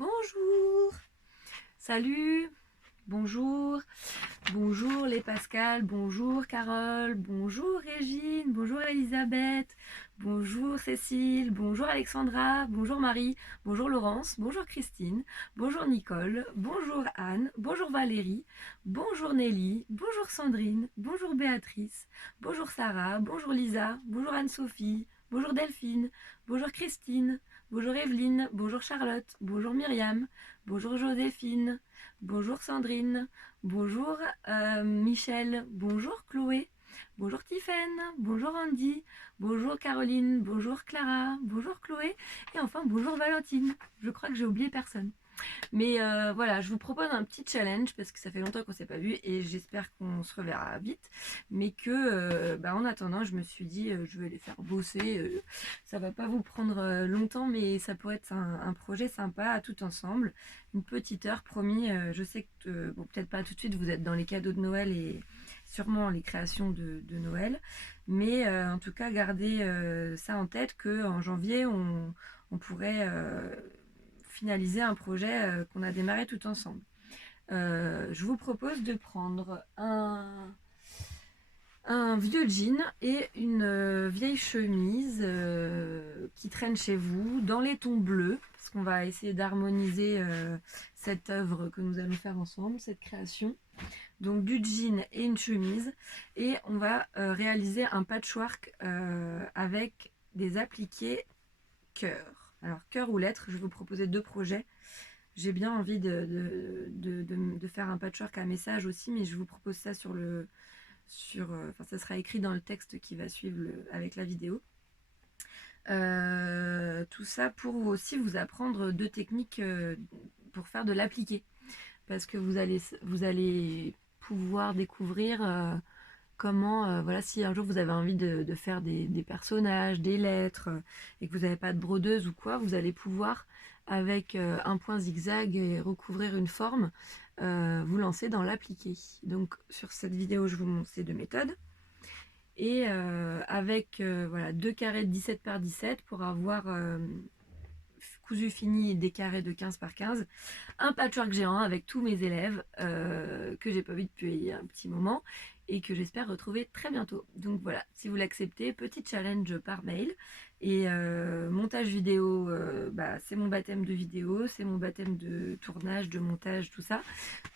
Bonjour, salut, bonjour, bonjour les Pascal, bonjour Carole, bonjour Régine, bonjour Elisabeth, bonjour Cécile, bonjour Alexandra, bonjour Marie, bonjour Laurence, bonjour Christine, bonjour Nicole, bonjour Anne, bonjour Valérie, bonjour Nelly, bonjour Sandrine, bonjour Béatrice, bonjour Sarah, bonjour Lisa, bonjour Anne-Sophie, bonjour Delphine, bonjour Christine, bonjour Evelyne, bonjour Charlotte, bonjour Myriam, bonjour Joséphine, bonjour Sandrine, bonjour Michel, bonjour Chloé, bonjour Tiffaine, bonjour Andy, bonjour Caroline, bonjour Clara, bonjour Chloé et enfin bonjour Valentine. Je crois que j'ai oublié personne. Mais voilà, je vous propose un petit challenge parce que ça fait longtemps qu'on ne s'est pas vu et j'espère qu'on se reverra vite. Mais que en attendant, je me suis dit, je vais les faire bosser. Ça va pas vous prendre longtemps, mais ça pourrait être un projet sympa à tout ensemble. Une petite heure, promis. Je sais que, bon, peut-être pas tout de suite, vous êtes dans les cadeaux de Noël et sûrement les créations de Noël. Mais en tout cas, gardez ça en tête qu'en janvier, on pourrait finaliser un projet qu'on a démarré tout ensemble. Je vous propose de prendre un vieux jean et une vieille chemise qui traîne chez vous dans les tons bleus, parce qu'on va essayer d'harmoniser cette œuvre que nous allons faire ensemble, cette création. Donc du jean et une chemise, et on va réaliser un patchwork avec des appliqués cœur. Alors, cœur ou lettres, je vais vous proposer deux projets. J'ai bien envie de faire un patchwork à message aussi, mais je vous propose ça ça sera écrit dans le texte qui va suivre avec la vidéo. Tout ça pour aussi vous apprendre deux techniques pour faire de l'appliqué. Parce que vous allez pouvoir découvrir comment, voilà, si un jour vous avez envie de faire des personnages, des lettres, et que vous n'avez pas de brodeuse ou quoi, vous allez pouvoir, avec un point zigzag et recouvrir une forme, vous lancer dans l'appliqué. Donc sur cette vidéo, je vous montre ces deux méthodes. Et avec voilà, deux carrés de 17 par 17 pour avoir cousu fini des carrés de 15 par 15, un patchwork géant avec tous mes élèves que j'ai pas vu depuis un petit moment et que j'espère retrouver très bientôt. Donc voilà, si vous l'acceptez, petit challenge par mail et montage vidéo, c'est mon baptême de vidéo, c'est mon baptême de tournage, de montage, tout ça.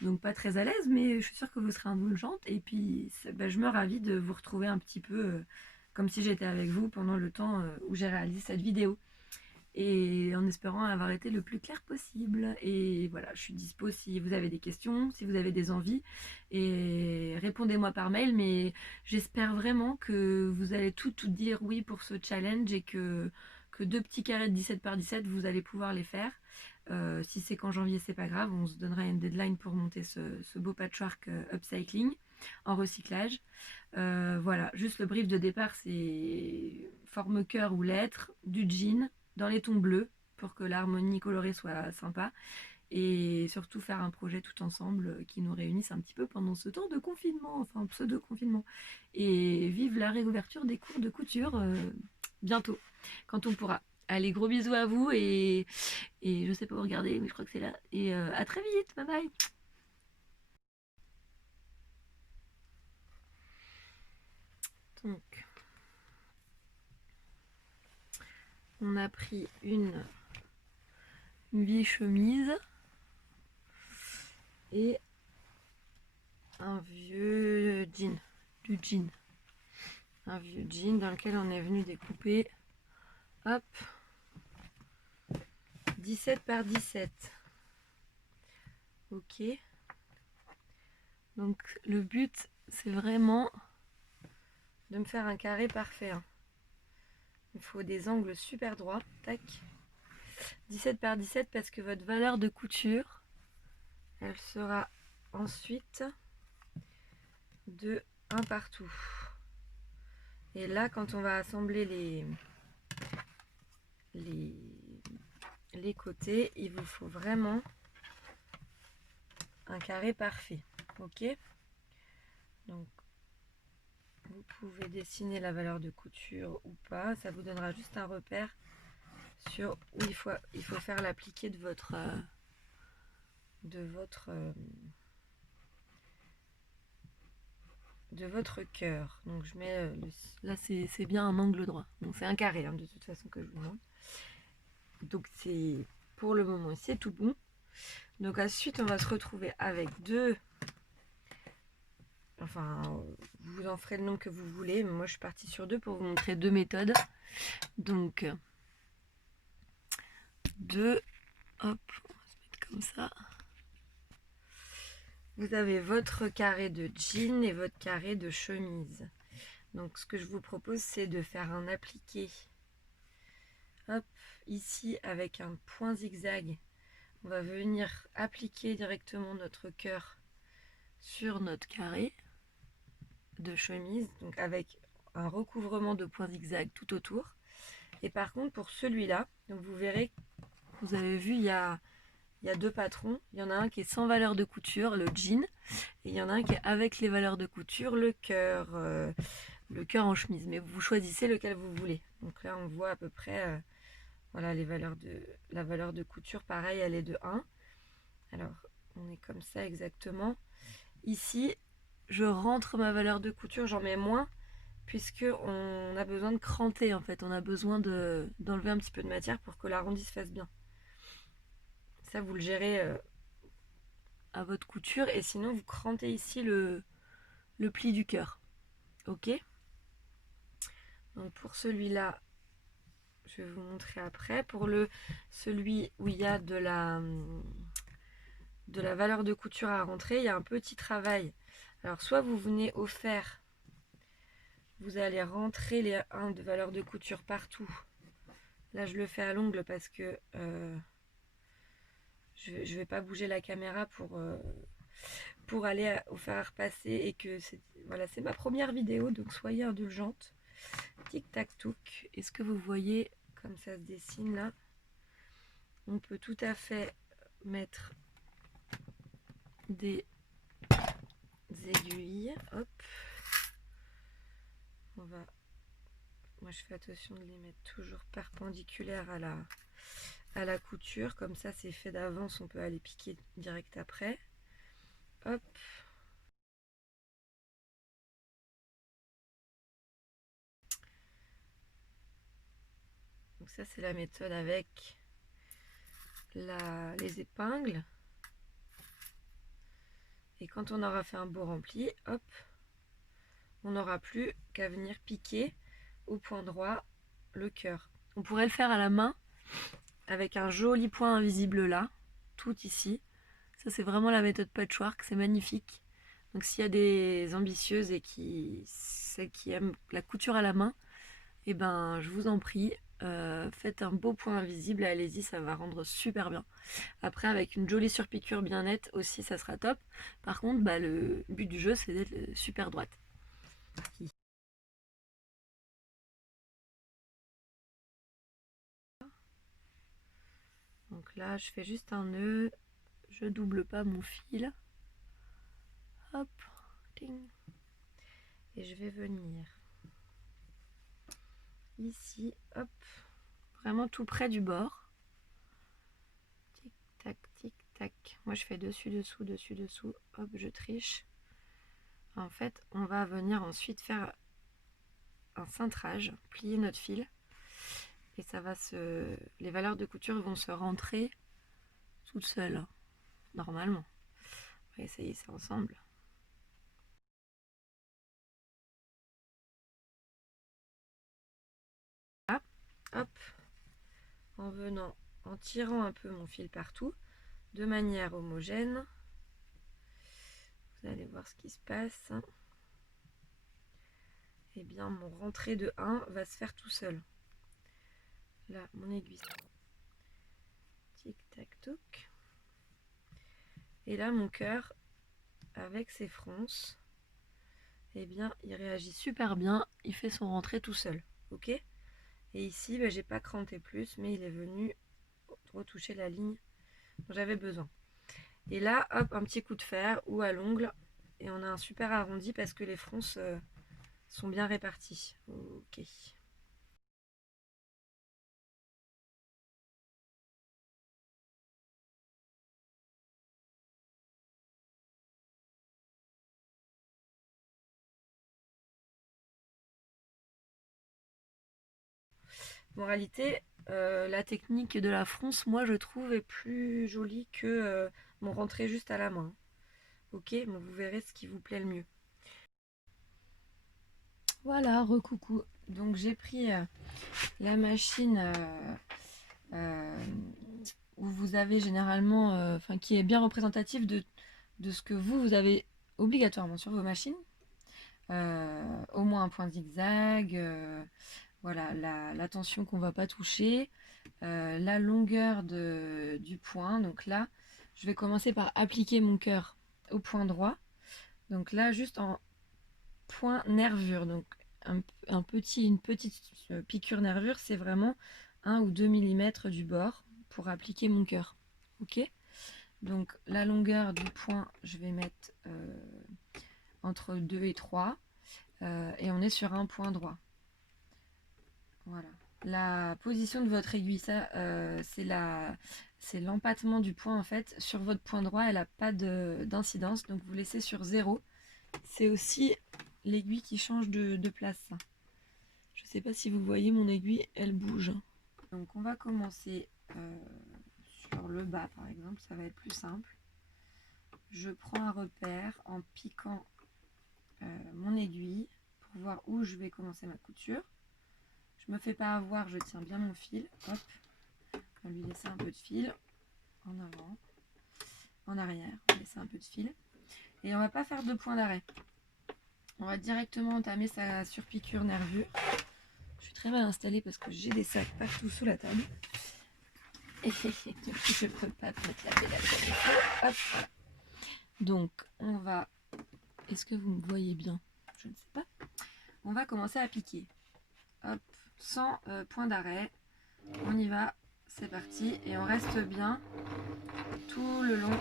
Donc pas très à l'aise, mais je suis sûre que vous serez indulgente et puis je me ravis de vous retrouver un petit peu comme si j'étais avec vous pendant le temps où j'ai réalisé cette vidéo et en espérant avoir été le plus clair possible. Et voilà, je suis dispo si vous avez des questions, si vous avez des envies, et répondez-moi par mail, mais j'espère vraiment que vous allez tout dire oui pour ce challenge et que deux petits carrés de 17 par 17, vous allez pouvoir les faire. Si c'est qu'en janvier, c'est pas grave, on se donnera une deadline pour monter ce beau patchwork upcycling en recyclage. Voilà, juste le brief de départ, c'est forme cœur ou lettre, du jean, dans les tons bleus pour que l'harmonie colorée soit sympa et surtout faire un projet tout ensemble qui nous réunisse un petit peu pendant ce temps de confinement, enfin pseudo-confinement. Et vive la réouverture des cours de couture bientôt, quand on pourra. Allez, gros bisous à vous et je sais pas où regarder, mais je crois que c'est là. Et à très vite, bye bye. Donc, on a pris une vieille chemise et un vieux jean, du jean. Un vieux jean dans lequel on est venu découper, hop, 17 par 17. Ok. Donc le but, c'est vraiment de me faire un carré parfait. Hein. Il faut des angles super droits. Tac. 17 par 17 parce que votre valeur de couture, elle sera ensuite de 1 partout. Et là, quand on va assembler les côtés, il vous faut vraiment un carré parfait. Ok. Donc, vous pouvez dessiner la valeur de couture ou pas. Ça vous donnera juste un repère sur où il faut faire l'appliqué de votre de votre cœur. Donc je mets là c'est bien un angle droit. Donc c'est un carré hein, de toute façon que je vous demande. Donc c'est pour le moment c'est tout bon. Donc ensuite on va se retrouver avec deux. Enfin vous en ferez le nombre que vous voulez. Mais moi je suis partie sur deux pour vous montrer deux méthodes. Donc deux. Hop, on va se mettre comme ça. Vous avez votre carré de jean et votre carré de chemise. Donc ce que je vous propose c'est de faire un appliqué. Hop, ici avec un point zigzag. On va venir appliquer directement notre cœur sur notre carré de chemise. Donc avec un recouvrement de points zigzag tout autour. Et par contre pour celui-là, donc vous verrez, vous avez vu il y a deux patrons. Il y en a un qui est sans valeur de couture, le jean. Et il y en a un qui est avec les valeurs de couture, le cœur en chemise. Mais vous choisissez lequel vous voulez. Donc là, on voit à peu près voilà, la valeur de couture. Pareil, elle est de 1. Alors, on est comme ça exactement. Ici, je rentre ma valeur de couture, j'en mets moins. Puisqu'on a besoin de cranter en fait. On a besoin d'enlever un petit peu de matière pour que l'arrondi se fasse bien. Ça, vous le gérez à votre couture. Et sinon, vous crantez ici le pli du cœur. Ok, donc pour celui-là je vais vous montrer après. Pour celui où il y a de la valeur de couture à rentrer, il y a un petit travail. Alors soit vous venez au fer, vous allez rentrer les 1 de valeur de couture partout. Là je le fais à l'ongle parce que je vais pas bouger la caméra pour aller au fer à repasser. Et que voilà, c'est ma première vidéo, donc soyez indulgentes. Tic tac touc. Est-ce que vous voyez comme ça se dessine là? On peut tout à fait mettre des aiguilles. Hop. Moi je fais attention de les mettre toujours perpendiculaires à la couture. Comme ça c'est fait d'avance, on peut aller piquer direct après. Hop. Donc ça c'est la méthode avec les épingles. Et quand on aura fait un beau rempli, hop, on n'aura plus qu'à venir piquer au point droit le cœur. On pourrait le faire à la main avec un joli point invisible là, tout ici. Ça c'est vraiment la méthode patchwork, c'est magnifique. Donc s'il y a des ambitieuses et qui aiment la couture à la main, et ben je vous en prie, faites un beau point invisible, allez-y, ça va rendre super bien. Après avec une jolie surpiqûre bien nette aussi, ça sera top. Par contre, bah, le but du jeu c'est d'être super droite. Donc là je fais juste un nœud, je double pas mon fil. Hop, ting. Et je vais venir ici, hop, vraiment tout près du bord. Tic tac, tic tac. Moi je fais dessus, dessous, dessus, dessous. Hop, je triche. En fait, on va venir ensuite faire un cintrage, plier notre fil. Et ça va les valeurs de couture vont se rentrer toutes seules, normalement. On va essayer ça ensemble. Là, hop, en tirant un peu mon fil partout, de manière homogène. Vous allez voir ce qui se passe. Et bien mon rentrée de 1 va se faire tout seul. Là, mon aiguille. Tic tac toc. Et là, mon cœur, avec ses fronces, eh bien, il réagit super bien. Il fait son rentrée tout seul. Ok? Et ici, bah, j'ai pas cranté plus, mais il est venu retoucher la ligne dont j'avais besoin. Et là, hop, un petit coup de fer ou à l'ongle. Et on a un super arrondi parce que les fronces sont bien réparties. Ok. Moralité, la technique de la fronce, moi je trouve, est plus jolie que mon rentré juste à la main. Ok, bon, vous verrez ce qui vous plaît le mieux. Voilà, recoucou. Donc j'ai pris la machine euh, où vous avez généralement, enfin qui est bien représentative de ce que vous avez obligatoirement sur vos machines. Au moins un point zigzag, voilà, la tension qu'on va pas toucher, la longueur du point. Donc là, je vais commencer par appliquer mon cœur au point droit. Donc là, juste en point nervure. Donc une petite piqûre nervure, c'est vraiment 1 ou 2 mm du bord pour appliquer mon cœur. Ok. Donc la longueur du point, je vais mettre entre 2 et 3. Et on est sur un point droit. Voilà. La position de votre aiguille, ça, c'est l'empattement du point en fait. Sur votre point droit, elle n'a pas d'incidence, donc vous laissez sur 0. C'est aussi l'aiguille qui change de place. Ça. Je ne sais pas si vous voyez mon aiguille, elle bouge. Donc on va commencer sur le bas par exemple, ça va être plus simple. Je prends un repère en piquant mon aiguille pour voir où je vais commencer ma couture. Je me fais pas avoir, je tiens bien mon fil. Hop, on va lui laisser un peu de fil en avant, en arrière, on va laisser un peu de fil. Et on va pas faire de point d'arrêt. On va directement entamer sa surpiqûre nervure. Je suis très mal installée parce que j'ai des sacs partout sous la table. Et donc je peux pas mettre la pédale comme il faut. Hop, voilà. Donc on va... Est-ce que vous me voyez bien? Je ne sais pas. On va commencer à piquer. Hop, sans point d'arrêt. On y va, c'est parti. Et on reste bien tout le long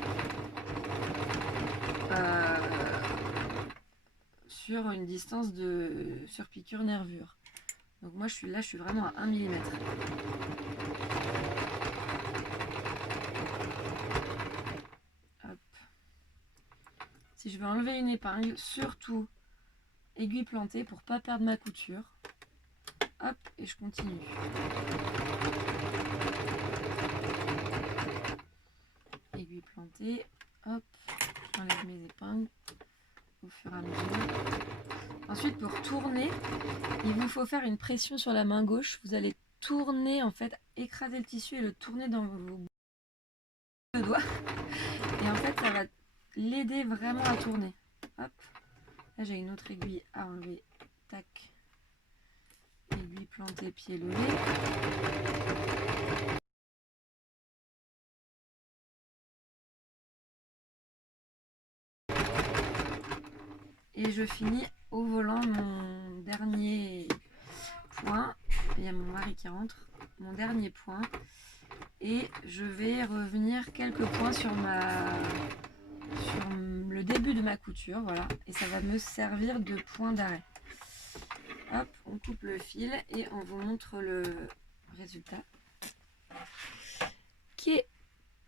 sur une distance de surpiqûre nervure. Donc moi je suis vraiment à 1 mm. Hop. Si je veux enlever une épingle, surtout aiguille plantée pour pas perdre ma couture. Hop, et je continue. Aiguille plantée, hop, j'enlève mes épingles au fur et à mesure. Ensuite, pour tourner, il vous faut faire une pression sur la main gauche. Vous allez tourner, en fait, écraser le tissu et le tourner dans vos doigts. Et en fait, ça va l'aider vraiment à tourner. Hop, là j'ai une autre aiguille à enlever. Tac. Aiguille plantée, pied levé. Et je finis au volant mon dernier point. Il y a mon mari qui rentre. Mon dernier point. Et je vais revenir quelques points sur le début de ma couture. Voilà. Et ça va me servir de point d'arrêt. Hop, on coupe le fil et on vous montre le résultat. Qui est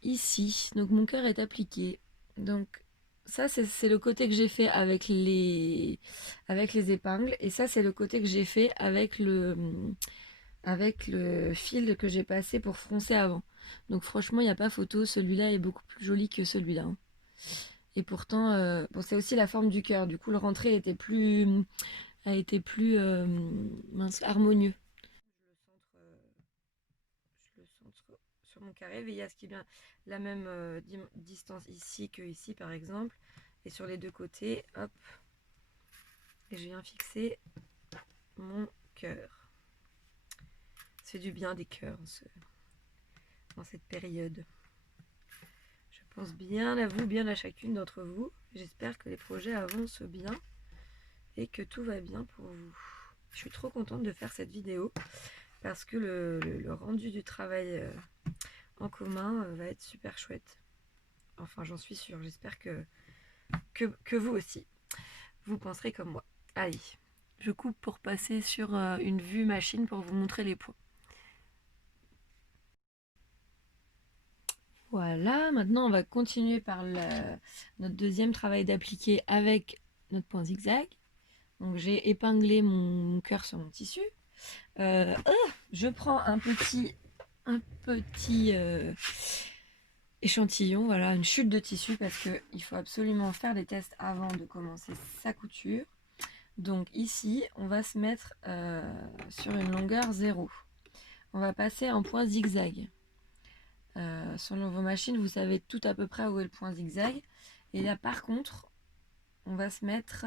ici. Donc mon cœur est appliqué. Donc ça c'est le côté que j'ai fait avec les épingles. Et ça c'est le côté que j'ai fait avec le fil que j'ai passé pour froncer avant. Donc franchement il n'y a pas photo. Celui-là est beaucoup plus joli que celui-là. Hein. Et pourtant, bon, c'est aussi la forme du cœur. Du coup le rentré a été plus harmonieux. Je le centre sur mon carré, veillez à ce qu'il y ait bien la même distance ici que ici par exemple, et sur les deux côtés, hop, et je viens fixer mon cœur. C'est du bien des cœurs dans cette période. Je pense bien à vous, bien à chacune d'entre vous. J'espère que les projets avancent bien et que tout va bien pour vous. Je suis trop contente de faire cette vidéo parce que le rendu du travail en commun va être super chouette. Enfin, j'en suis sûre. J'espère que vous aussi, vous penserez comme moi. Allez, je coupe pour passer sur une vue machine pour vous montrer les points. Voilà, maintenant on va continuer par notre deuxième travail d'appliquer avec notre point zigzag. Donc j'ai épinglé mon cœur sur mon tissu. Oh, je prends un petit échantillon, voilà, une chute de tissu parce qu'il faut absolument faire des tests avant de commencer sa couture. Donc ici, on va se mettre sur une longueur 0. On va passer en point zigzag. Selon vos machines, vous savez tout à peu près où est le point zigzag. Et là, par contre, on va se mettre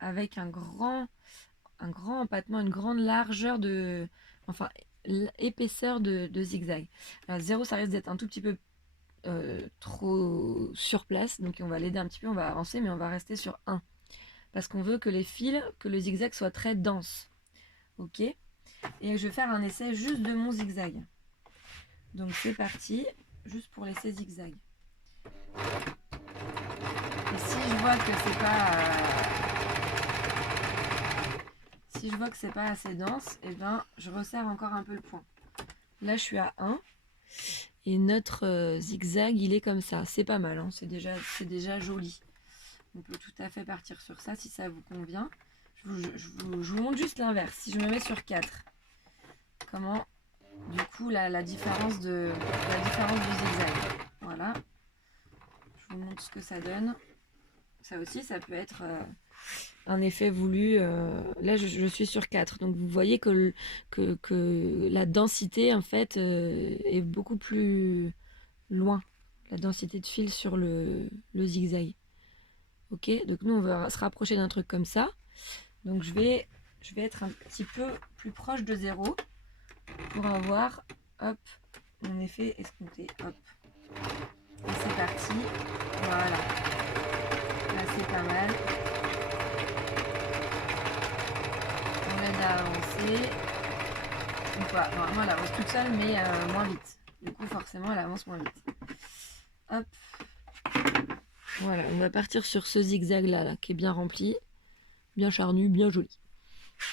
avec un grand empattement, une grande largeur de... Enfin, l'épaisseur de zigzag. Alors 0, ça risque d'être un tout petit peu trop sur place. Donc on va l'aider un petit peu, on va avancer, mais on va rester sur 1. Parce qu'on veut que les fils, que le zigzag soit très dense. Ok. Et je vais faire un essai juste de mon zigzag. Donc c'est parti, juste pour l'essai zigzag. Et si je vois que c'est pas... Si je vois que c'est pas assez dense, et ben je resserre encore un peu le point. Là je suis à 1. Et notre zigzag il est comme ça. C'est pas mal, hein, c'est déjà joli. On peut tout à fait partir sur ça si ça vous convient. Je vous montre juste l'inverse. Si je me mets sur 4, comment du coup la différence du zigzag. Voilà. Je vous montre ce que ça donne. Ça aussi, ça peut être un effet voulu. Là, je suis sur 4. Donc, vous voyez que la densité, en fait, est beaucoup plus loin. La densité de fil sur le zigzag. Ok, donc nous, on va se rapprocher d'un truc comme ça. Donc, je vais être un petit peu plus proche de 0 pour avoir, hop, mon effet escompté. Hop. Et c'est parti. Voilà. Là, c'est pas mal. On l'aide à avancer. Ou pas. Normalement, elle avance toute seule, mais moins vite. Du coup, forcément, elle avance moins vite. Hop. Voilà, on va partir sur ce zigzag-là, là, qui est bien rempli, bien charnu, bien joli.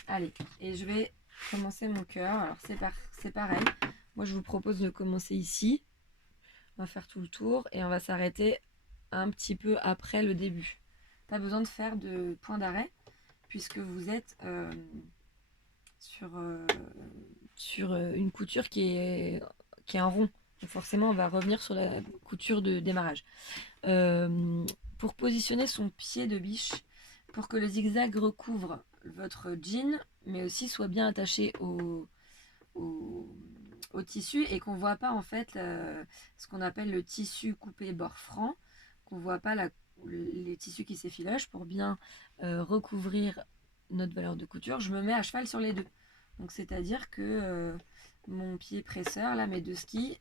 Allez, et je vais commencer mon cœur. Alors, c'est pareil. Moi, je vous propose de commencer ici. On va faire tout le tour et on va s'arrêter un petit peu après le début. Pas besoin de faire de point d'arrêt puisque vous êtes sur une couture qui est en rond. Donc forcément, on va revenir sur la couture de démarrage. Pour positionner son pied de biche, pour que le zigzag recouvre votre jean, mais aussi soit bien attaché au tissu et qu'on voit pas en fait ce qu'on appelle le tissu coupé bord franc, qu'on voit pas les tissus qui s'effilochent. Pour bien recouvrir notre valeur de couture, je me mets à cheval sur les deux. Donc c'est à dire que mon pied presseur, là mes deux skis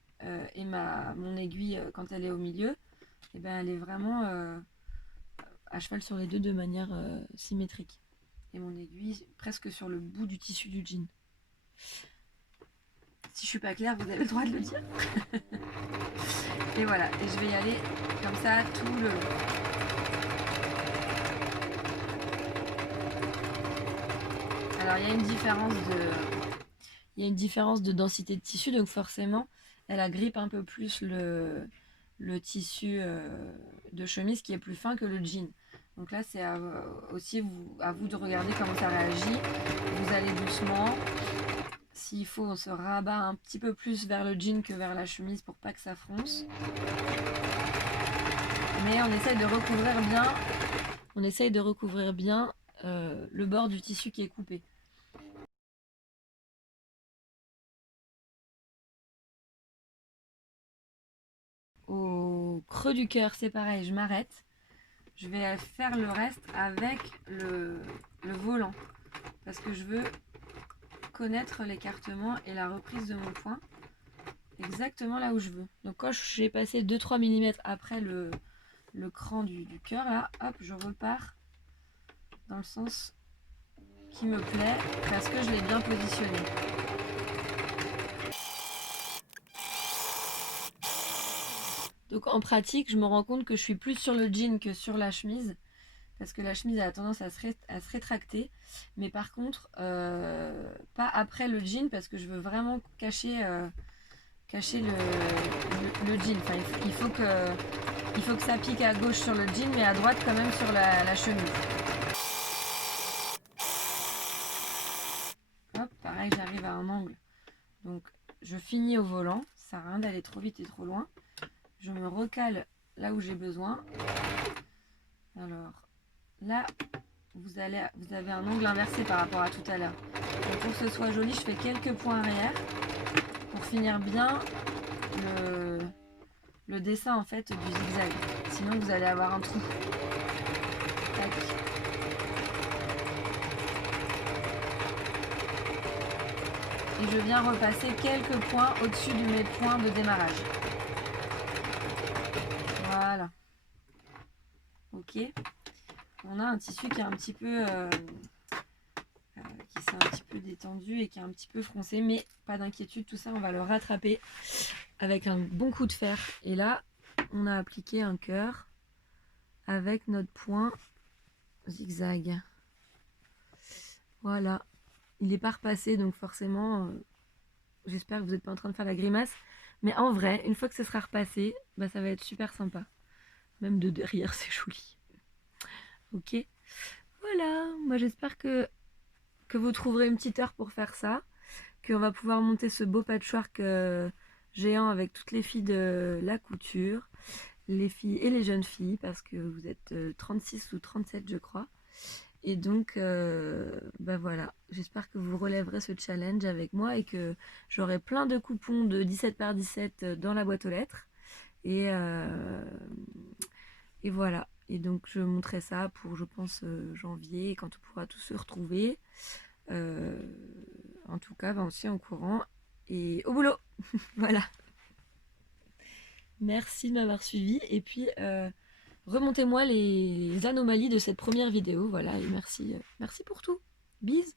et mon aiguille quand elle est au milieu, et ben elle est vraiment à cheval sur les deux de manière symétrique. Et mon aiguille presque sur le bout du tissu du jean. Si je suis pas claire, vous avez le droit de le dire. Et voilà, et je vais y aller comme ça tout le long. Alors il y a une différence de densité de tissu, donc forcément elle agrippe un peu plus le tissu de chemise qui est plus fin que le jean. Donc là c'est aussi à vous de regarder comment ça réagit. Vous allez doucement. S'il faut, on se rabat un petit peu plus vers le jean que vers la chemise pour pas que ça fronce. Mais on essaye de recouvrir bien, le bord du tissu qui est coupé. Au creux du cœur, c'est pareil, je m'arrête. Je vais faire le reste avec le volant. Parce que je veux connaître l'écartement et la reprise de mon point exactement là où je veux. Donc quand j'ai passé 2-3 mm après le cran du cœur, là, hop, je repars dans le sens qui me plaît parce que je l'ai bien positionné. Donc en pratique, je me rends compte que je suis plus sur le jean que sur la chemise parce que la chemise a tendance à se rétracter. Mais par contre, pas après le jean parce que je veux vraiment cacher le jean. Enfin, il faut que ça pique à gauche sur le jean, mais à droite quand même sur la chemise. Hop, pareil, j'arrive à un angle Donc je finis au volant, ça sert à rien d'aller trop vite et trop loin. Je me recale là où j'ai besoin. Alors là, vous avez un angle inversé par rapport à tout à l'heure. Donc pour que ce soit joli, je fais quelques points arrière pour finir bien le dessin en fait du zigzag. Sinon vous allez avoir un trou. Tac. Et je viens repasser quelques points au-dessus de mes points de démarrage. Voilà. Ok. On a un tissu qui est un petit peu qui s'est un petit peu détendu et qui est un petit peu froncé, mais pas d'inquiétude, tout ça on va le rattraper avec un bon coup de fer. Et là on a appliqué un cœur avec notre point zigzag. Voilà, il n'est pas repassé, donc forcément j'espère que vous n'êtes pas en train de faire la grimace, mais en vrai, une fois que ce sera repassé, bah, ça va être super sympa. Même de derrière, c'est joli. Ok, voilà, moi j'espère que vous trouverez une petite heure pour faire ça, qu'on va pouvoir monter ce beau patchwork géant avec toutes les filles de la couture, les filles et les jeunes filles, parce que vous êtes 36 ou 37 je crois. Et donc, bah voilà, j'espère que vous relèverez ce challenge avec moi et que j'aurai plein de coupons de 17 par 17 dans la boîte aux lettres. Et, et voilà. Et donc, je montrerai ça pour, je pense, janvier, quand on pourra tous se retrouver. En tout cas, ben, aussi en courant. Et au boulot. Voilà. Merci de m'avoir suivi. Et puis, remontez-moi les anomalies de cette première vidéo. Voilà. Et merci pour tout. Bisous.